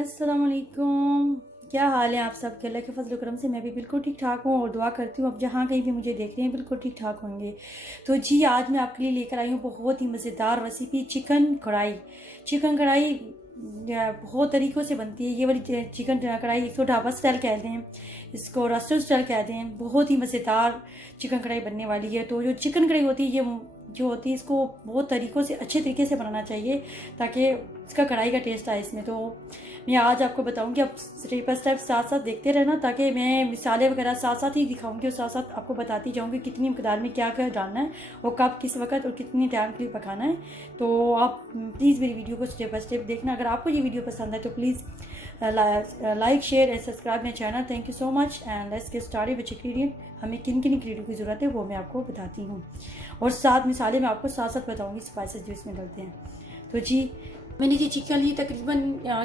अस्सलाम वालेकुम। क्या हाल है आप सबके? अल्लाह के फजल करम से मैं भी बिल्कुल ठीक ठाक हूँ और दुआ करती हूँ अब जहाँ कहीं भी मुझे देख रहे हैं बिल्कुल ठीक ठाक होंगे। तो जी आज मैं आपके लिए लेकर आई हूँ बहुत ही मज़ेदार रेसिपी चिकन कढ़ाई। चिकन कढ़ाई बहुत तरीक़ों से बनती है। ये वाली चिकन कढ़ाई एक तो ढाबा स्टाइल कहते हैं, इसको रेस्टोरेंट स्टाइल कहते हैं। बहुत ही मज़ेदार चिकन कढ़ाई बनने वाली है। तो जो चिकन कढ़ाई होती है ये जो होती है इसको बहुत तरीक़ों से अच्छे तरीके से बनाना चाहिए ताकि इसका कढ़ाई का टेस्ट आए इसमें। तो मैं आज आपको बताऊंगी, आप स्टेप बाय स्टेप साथ साथ देखते रहना ताकि मैं मिसाले वगैरह साथ साथ ही दिखाऊंगी और साथ साथ आपको बताती जाऊंगी कितनी मकदार में क्या क्या डालना है और कब किस वक्त और कितनी टाइम के लिए पकाना है। तो आप प्लीज़ मेरी वीडियो को स्टेप बाय स्टेप देखना। अगर आपको ये वीडियो पसंद है तो please like share and subscribe my channel. Thank you so much and let's get started with ingredient. हमें किन किन इंग्रेडिएंट की ज़रूरत है वो मैं आपको बताती हूँ और साथ मिसाले मैं आपको साथ साथ बताऊँगी स्पाइसेस जो इसमें डलते हैं। तो जी मैंने ये चिकन ली, तकरीबन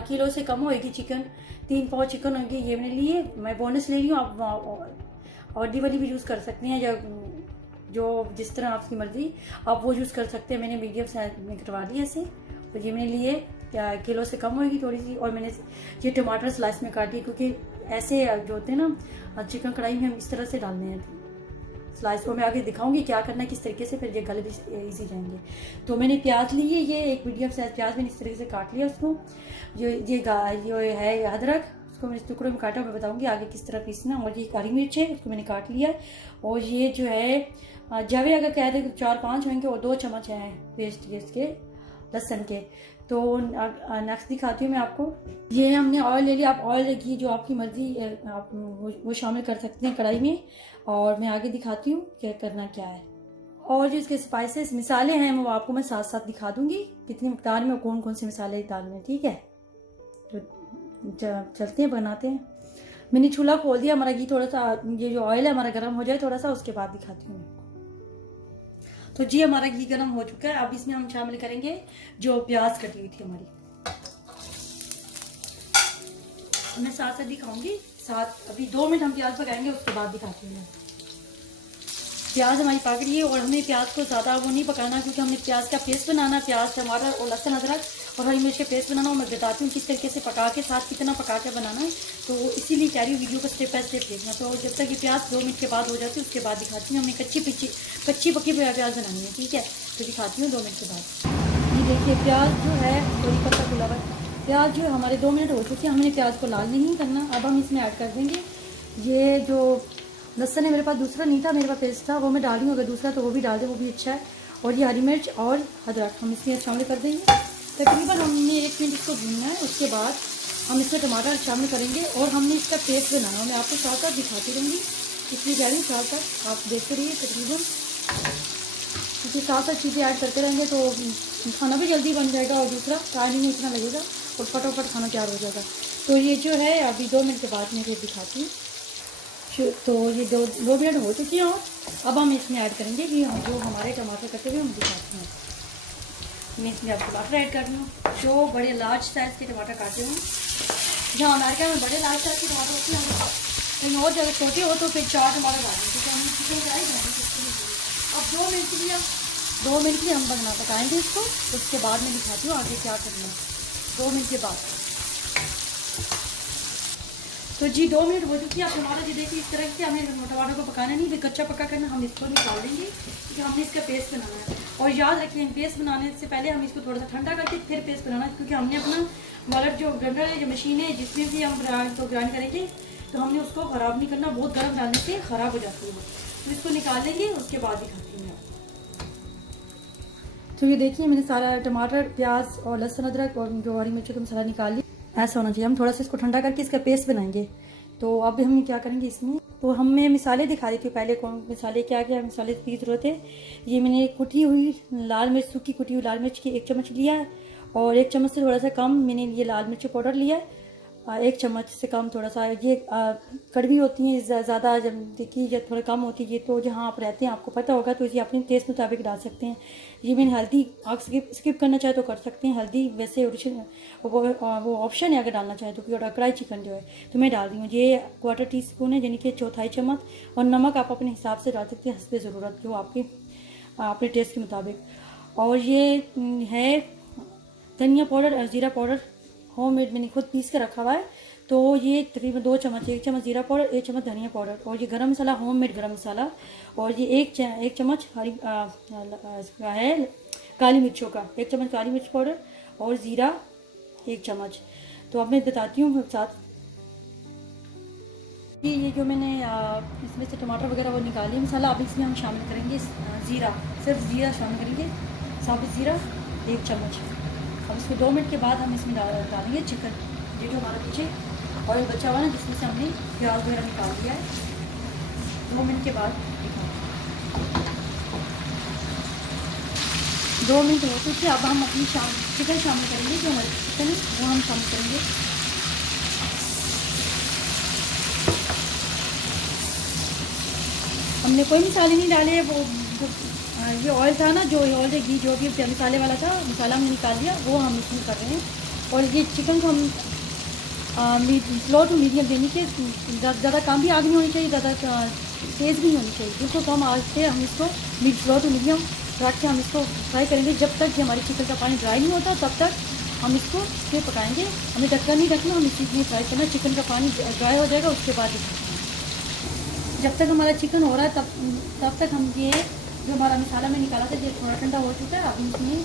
किलो से कम होएगी चिकन, 3 पाव चिकन होगी ये मैंने लिए। मैं बोनस ले रही हूँ, आप ऑर्डी वाली भी यूज़ कर सकते हैं या जो जिस तरह आपकी मर्ज़ी आप वो यूज़ कर सकते हैं। मैंने मीडियम साइज में कटवा लिया ऐसे। तो ये मैंने लिए किलो से कम होएगी थोड़ी सी। और मैंने ये टमाटर स्लाइस में काटी क्योंकि ऐसे जो होते हैं ना चिकन कढ़ाई में हम इस तरह से डालने हैं स्लाइस को। मैं आगे दिखाऊंगी क्या करना है किस तरीके से, फिर ये गले भी इजी जाएंगे। तो मैंने प्याज ली है, ये एक मीडियम साइज प्याज मैंने इस तरीके से काट लिया उसको। ये है अदरक, उसको मैंने टुकड़ों में काटा, मैं बताऊंगी आगे किस तरह पीसना। और ये काली मिर्च है, उसको मैंने काट लिया। और ये जो है जावे अगर कह दे तो 4-5 होंगे और 2 चम्मच हैं पेस्ट इसके लहसुन के। तो नेक्स्ट दिखाती हूँ मैं आपको। ये हमने ऑयल ले लिया, आप ऑयल की जो आपकी मर्जी आप वो शामिल कर सकते हैं कढ़ाई में। और मैं आगे दिखाती हूँ क्या करना क्या है। और जो इसके स्पाइसेस मिसाले हैं वो आपको मैं साथ साथ दिखा दूंगी कितनी मकदार में और कौन कौन से मिसाले डालने, ठीक है। तो चलते हैं बनाते हैं। मैंने चूल्हा खोल दिया, हमारा घी थोड़ा सा, ये जो ऑयल है हमारा गर्म हो जाए थोड़ा सा, उसके बाद दिखाती हूँ। तो जी हमारा घी गर्म हो चुका है। अब इसमें हम शामिल करेंगे जो प्याज कटी हुई थी हमारी, मैं साथ साथ दिखाऊंगी। साथ अभी 2 मिनट हम प्याज पकाएंगे, उसके बाद दिखाती हूँ। प्याज हमारी पक रही है और हमें प्याज को ज़्यादा वो नहीं पकाना क्योंकि हमने प्याज का पेस्ट बनाना, प्याज टमाटर और लहसुन अदरक और हरी मिर्च का पेस्ट बनाना। और मैं बताती हूँ किस तरीके से पका के साथ कितना पका के बनाना है। तो इसीलिए कह रही हूँ वीडियो को स्टेप बाय स्टेप देखना। तो जब तक ये प्याज 2 मिनट के बाद हो जाती है उसके बाद दिखाती हूँ। हमें कच्ची पक्की प्याज बनानी है, ठीक है। तो दिखाती हूँ 2 मिनट के बाद। ये देखिए प्याज जो है थोड़ी पत्ता खुला हुआ प्याज जो है हमारे 2 मिनट हो चुके हैं। हमने प्याज को लाल नहीं करना। अब हम इसमें ऐड कर देंगे ये जो लहसुन है, मेरे पास दूसरा नहीं था, मेरे पास पेस्ट था, वो मैं डाल रही हूँ। अगर दूसरा तो वो भी डाल दें, वो भी अच्छा है। और ये हरी मिर्च और अदरक हम इसमें शामिल कर देंगे। तकरीबन हमने 1 मिनट इसको भूनना है। उसके बाद हम इसमें टमाटर शामिल करेंगे और हमने इसका पेस्ट बनाना है। मैं आपको साथ साथ दिखाती रहूँगी, इसलिए कह रही हूँ साथ साथ आप देखते रहिए। तकरीबन क्योंकि साथ साथ चीज़ें ऐड करते रहेंगे तो खाना भी जल्दी बन जाएगा और दूसरा टाइम नहीं इतना लगेगा और फटाफट खाना तैयार हो जाएगा। तो ये जो है अभी 2 मिनट के बाद मैं फिर दिखाती हूँ। तो ये 2 मिनट हो चुकी हैं और अब हम इसमें ऐड करेंगे कि हम जो हमारे टमाटर कटे हुए हम दिखाते हैं। मैं इसमें अब टमाटर ऐड कर रही हूँ, जो बड़े लार्ज साइज़ के टमाटर काटे हुए। जहाँ अमेरिका में बड़े लार्ज साइज़ के टमाटर होते हैं, कहीं और जगह छोटे हो तो फिर 4 टमाटर डालेंगे क्योंकि हम चिकन कढ़ाई बनाएंगे। अब 2 मिनट के लिए हम बना पकाएंगे इसको। उसके बाद मैं दिखाती हूँ आगे क्या करना है 2 मिनट के बाद। तो जी 2 मिनट हो चुकी है। आप टमाटर जी देखिए इस तरह से हमें टमाटर को पकाना नहीं, कच्चा पक्का करना। हम इसको निकाल देंगे क्योंकि हमने इसका पेस्ट बनाना है। और याद रखिए पेस्ट बनाने से पहले हम इसको थोड़ा सा ठंडा करके फिर पेस्ट बनाना है क्योंकि हमने अपना वालट जो ग्राइंडर है, जो मशीन है जिसमें भी हम तो ग्राइंड करेंगे तो हमने उसको ख़राब नहीं करना, बहुत गर्म डालने से ख़राब हो जाती है। तो इसको निकाल लेंगे, उसके बाद दिखाती हूँ। तो ये देखिए मैंने सारा टमाटर प्याज और लहसुन अदरक और जो हरी मिर्च का मसाला निकाल लिया। ऐसा होना चाहिए। हम थोड़ा सा इसको ठंडा करके इसका पेस्ट बनाएंगे। तो अब हम क्या करेंगे इसमें, तो हमें मिसाले दिखा दी थी पहले कौन मिसाले क्या क्या मिसाले की ज़रूरत है। ये मैंने कुटी हुई लाल मिर्च, सूखी कुटी हुई लाल मिर्च की 1 चम्मच लिया है और 1 चम्मच से थोड़ा सा कम मैंने ये लाल मिर्च पाउडर लिया है। 1 चम्मच से कम थोड़ा सा। ये कड़वी होती हैं ज़्यादा, जब देखिए या थोड़ा कम होती है। तो जहाँ आप रहते हैं आपको पता होगा, तो इसे अपने टेस्ट मुताबिक डाल सकते हैं। ये मैंने हल्दी आप स्किप करना चाहे तो कर सकते हैं। हल्दी वैसे ओरिजिनल वो ऑप्शन है, अगर डालना चाहे तो, क्योंकि कढ़ाई चिकन जो है तो मैं डाल रही हूँ। ये 1/4 टीस्पून है, यानी कि 1/4 चम्मच। और नमक आप अपने हिसाब से डाल सकते हैं, हस्बे ज़रूरत, जो आपके अपने टेस्ट के मुताबिक। और ये है धनिया पाउडर, ज़ीरा पाउडर होममेड मैंने खुद पीस के रखा हुआ है। तो ये तकरीबन 2 चम्मच, 1 चम्मच जीरा पाउडर, 1 चम्मच धनिया पाउडर, और ये गरम मसाला होममेड गरम मसाला, और ये एक चम्मच इसका है काली मिर्चों का, 1 चम्मच काली मिर्च पाउडर, और ज़ीरा 1 चम्मच। तो अब मैं बताती हूँ साथ। ये जो मैंने इसमें से टमाटर वगैरह वो निकाली मसाला, अब इसमें हम शामिल करेंगे ज़ीरा, सिर्फ ज़ीरा शामिल करेंगे, साबुत ज़ीरा 1 चम्मच। अब इसको 2 मिनट के बाद हम इसमें डालेंगे चिकन, ये जो हमारा पीछे ऑयल बचा हुआ है जिसमें से हमने प्याज वगैरह निकाल दिया है। 2 मिनट के बाद 2 मिनट हो चुके, अब हम अपनी चिकन शामिल करेंगे, जो हमारे चिकन है वो हम शामिल करेंगे। हमने कोई मसाले नहीं डाले, वो ये ऑयल था ना, जो ऑयल घी जो भी मसाले वाला था, मसाला हमने निकाल दिया, वो हम इसमें कर रहे हैं। और ये चिकन को हम स्लो टू मीडियम देनी चाहिए, ज़्यादा कम भी आग नहीं होनी चाहिए, ज़्यादा तेज़ भी नहीं होनी चाहिए, बिल्कुल कम आग पे हम इसको स्लो टू मीडियम रख के हम इसको फ्राई करेंगे। जब तक कि हमारी चिकन का पानी ड्राई नहीं होता तब तक हम इसको फिर पकाएंगे। हमें ढक्कन नहीं रखना, हम इसी में फ्राई करना। चिकन का पानी ड्राई हो जाएगा उसके बाद जब तक हमारा चिकन हो रहा है तब तक हम ये जो हमारा मसाला में निकाला था, ये थोड़ा ठंडा हो चुका है। अब इसमें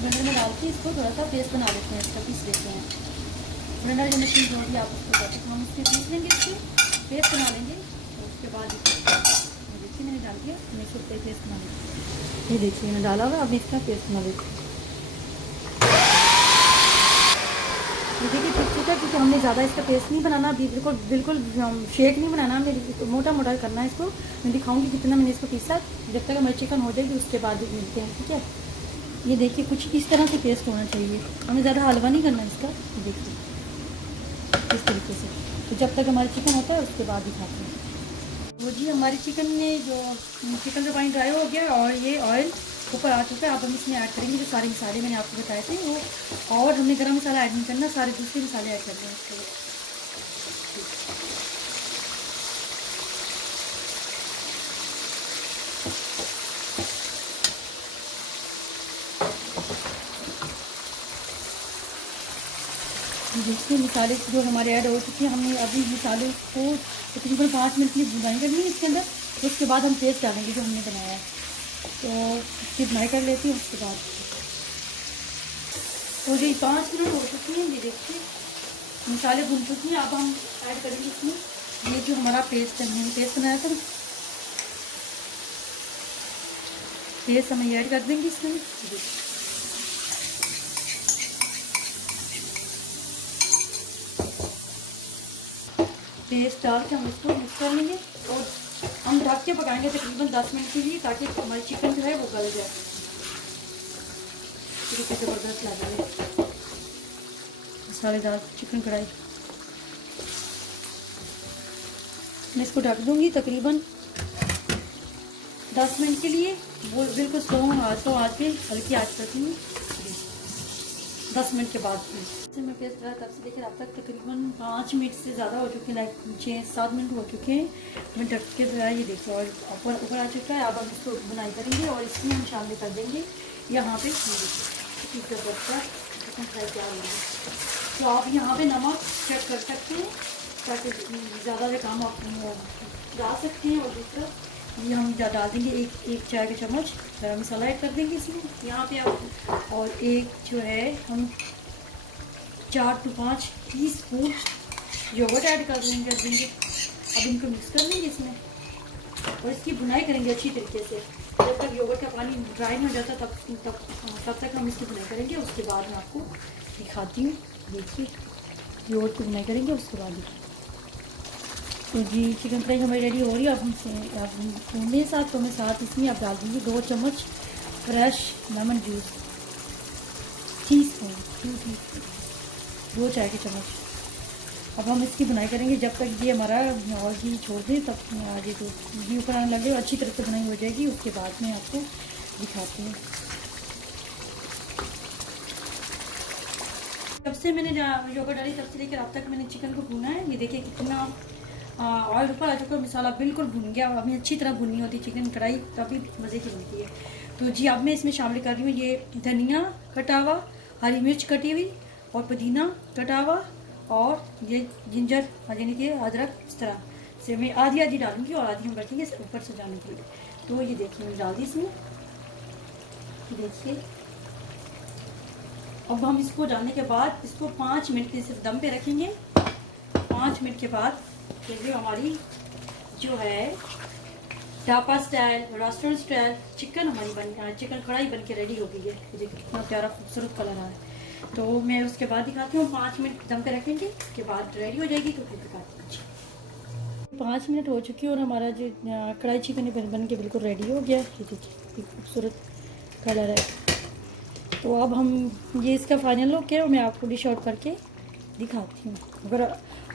ब्लेंडर में डाल के इसको थोड़ा सा पेस्ट बना लेते हैं, इसका पीस लेते हैं। ब्लेंडर जो मशीन जो भी आप उसको कहते हैं, हम इसके पीस लेंगे, इसकी पेस्ट बना लेंगे। और उसके बाद देखिए मैंने डाल दिया, मैं इसको पेस्ट बना लेती। ये देखिए मैंने डाला हुआ, अब इसका पेस्ट बना लेती हूँ। ये देखिए ठीक ठीक है, क्योंकि हमने ज़्यादा इसका पेस्ट नहीं बनाना, बिल्कुल बिल्कुल शेक नहीं बनाना, हमें मोटा मोटा करना है इसको। मैं दिखाऊंगी कितना मैंने इसको पीसा। जब तक हमारी चिकन हो जाएगी उसके बाद भी मिलते हैं, ठीक है। ये देखिए कुछ इस तरह से पेस्ट होना चाहिए, हमें ज़्यादा हलवा नहीं करना इसका। देखिए इस तरीके से। तो जब तक हमारी चिकन होता है उसके बाद दिखाते हैं। वो जी हमारी चिकन में जो चिकन का पानी ड्राई हो गया और ये ऑयल ऊपर आ चुका है। अब हम इसमें ऐड करेंगे जो सारे मसाले मैंने आपको बताए थे वो, और हमने गरम मसाला ऐड नहीं करना, सारे दूसरे मसाले ऐड करने हैं इसके लिए। देखिए मसाले जो हमारे ऐड हो चुके हैं, हमने अभी मसालों को तकरीबन 5 मिनट के लिए भुनाई करनी है इसके अंदर। उसके बाद हम पेस्ट डालेंगे जो हमने बनाया है, तो इसकी भुनाई कर लेती हूँ उसके बाद। तो जी 5 मिनट हो चुके हैं, ये देखिए मसाले भुन चुके हैं। अब हम ऐड करेंगे इसमें ये जो हमारा पेस्ट है, हमने पेस्ट बनाया था, पेस्ट हम ऐड कर देंगे इसमें। पेस्ट डाल के हम इसको मिक्स कर लेंगे और हम ढक के पकाएंगे तकरीबन 10 मिनट के लिए, ताकि हमारी चिकन जो है वो गल जाए। तरीके ज़बरदस्त लग रहा है मसालेदार चिकन कढ़ाई। मैं इसको ढक दूंगी तकरीबन 10 मिनट के लिए, वो बिल्कुल स्लो आँच पे हल्की आँच करती हूँ। 10 मिनट के बाद फिर मैं पेस्ट डाला, तब से लेकर अब तक तकरीबन 5 मिनट से ज़्यादा हो चुके हैं, लाइक 6-7 मिनट हो चुके हैं। मैं ढक के जो है ये देखिए और ऊपर आ चुका है। अब हम इसको बुनाई करेंगे और इसमें हम शामिल कर देंगे यहाँ पे चिकन फ्राई तैयार होंगे। तो आप यहाँ पे नमक चेक कर सकते हैं, ताकि ज़्यादा से काम आप डाल सकते हैं। और दूसरा ये हम डाल देंगे एक चाय का चम्मच गरम मसाला ऐड कर देंगे इसमें यहाँ पे आप, और एक जो है हम 4 to 5 टीस्पून योगर्ट ऐड कर देंगे। अब इनको मिक्स कर लेंगे इसमें और इसकी भुनाई करेंगे अच्छी तरीके से। जब तक योगर्ट का पानी ड्राई नहीं हो जाता तब तक हम इसकी भुनाई करेंगे। उसके बाद मैं आपको दिखाती हूँ। देखिए योगर्ट की भुनाई करेंगे उसके बाद। तो जी चिकन फ्राई हमारी रेडी हो रही है। अब मेरे साथ तो मैं साथ इसमें आप डाल दीजिए 2 चम्मच फ्रेश लेमन जूस, टीस्पून 2 चाय के चम्मच। अब हम इसकी बुनाई करेंगे जब तक ये हमारा और घी छोड़ दें, तब आगे तो घी ऊपर आने लगे अच्छी तरह से बुनाई हो जाएगी। उसके बाद में आपको दिखाते हैं। जब से मैंने योगर्ट डाली तब से लेकर अब तक मैंने चिकन को भुना है। ये देखिए कितना ऑयल ऊपर आ चुका है, मसाला बिल्कुल भुन गया। हमें अच्छी तरह भुननी होती है चिकन कढ़ाई, तभी मज़े की बनती है। तो जी अब मैं इसमें शामिल कर रही हूँ ये धनिया कटा हुआ, हरी मिर्च कटी हुई, और पुदीना कटा हुआ और ये जिंजर यानी कि अदरक, इस तरह से मैं आधी आधी डालूंगी और आधी हम रखेंगे ऊपर सजाने के लिए। तो ये देखिए मैंने डाल दी इसमें, देखिए। अब हम इसको डालने के बाद इसको 5 मिनट के सिर्फ दम पे रखेंगे। 5 मिनट के बाद फिर हमारी जो है dhaba style, restaurant style chicken हमारी चिकन कढ़ाई बन के रेडी हो गई है। देखिए कितना प्यारा खूबसूरत कलर आ है। तो मैं उसके बाद दिखाती हूँ, 5 मिनट दम पे रखेंगे, उसके बाद रेडी हो जाएगी तो फिर दिखाती हूँ। 5 मिनट हो चुकी है और हमारा जो कढ़ाई चिकन बन के बिल्कुल रेडी हो गया है। ये देखिए खूबसूरत कलर है। तो अब हम ये इसका फाइनल लुक है और मैं आपको डिश आउट करके दिखाती हूँ।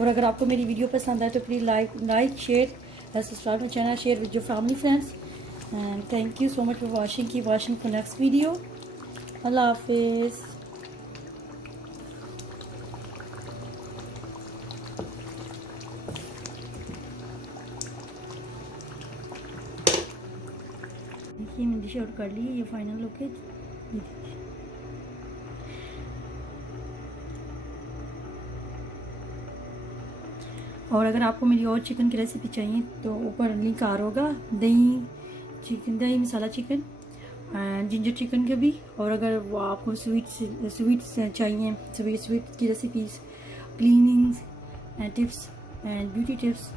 अगर आपको मेरी वीडियो पसंद आए तो please like share subscribe my channel, share with your family friends and thank you so much for watching. की वॉचिंग फॉर नेक्स्ट वीडियो। अल्लाह हाफिज़। देखिए मैंने डिश आउट कर ली है, ये फाइनल लुक है। और अगर आपको मेरी और चिकन की रेसिपी चाहिए तो ऊपर लिंक आ रहा होगा, दही मसाला चिकन एंड जिंजर चिकन के भी। और अगर वो आपको स्वीट चाहिए, स्वीट की recipes, cleanings and tips and beauty tips,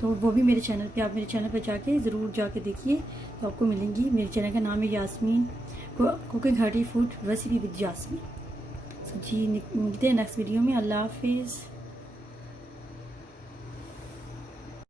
तो वो भी मेरे चैनल पे, आप मेरे चैनल पे जाके ज़रूर जाके देखिए तो आपको मिलेंगी। मेरे चैनल का नाम है Yasmin cooking hearty food recipe with Yasmin. जी मिलते हैं नेक्स्ट वीडियो में। अल्लाह हाफिज़।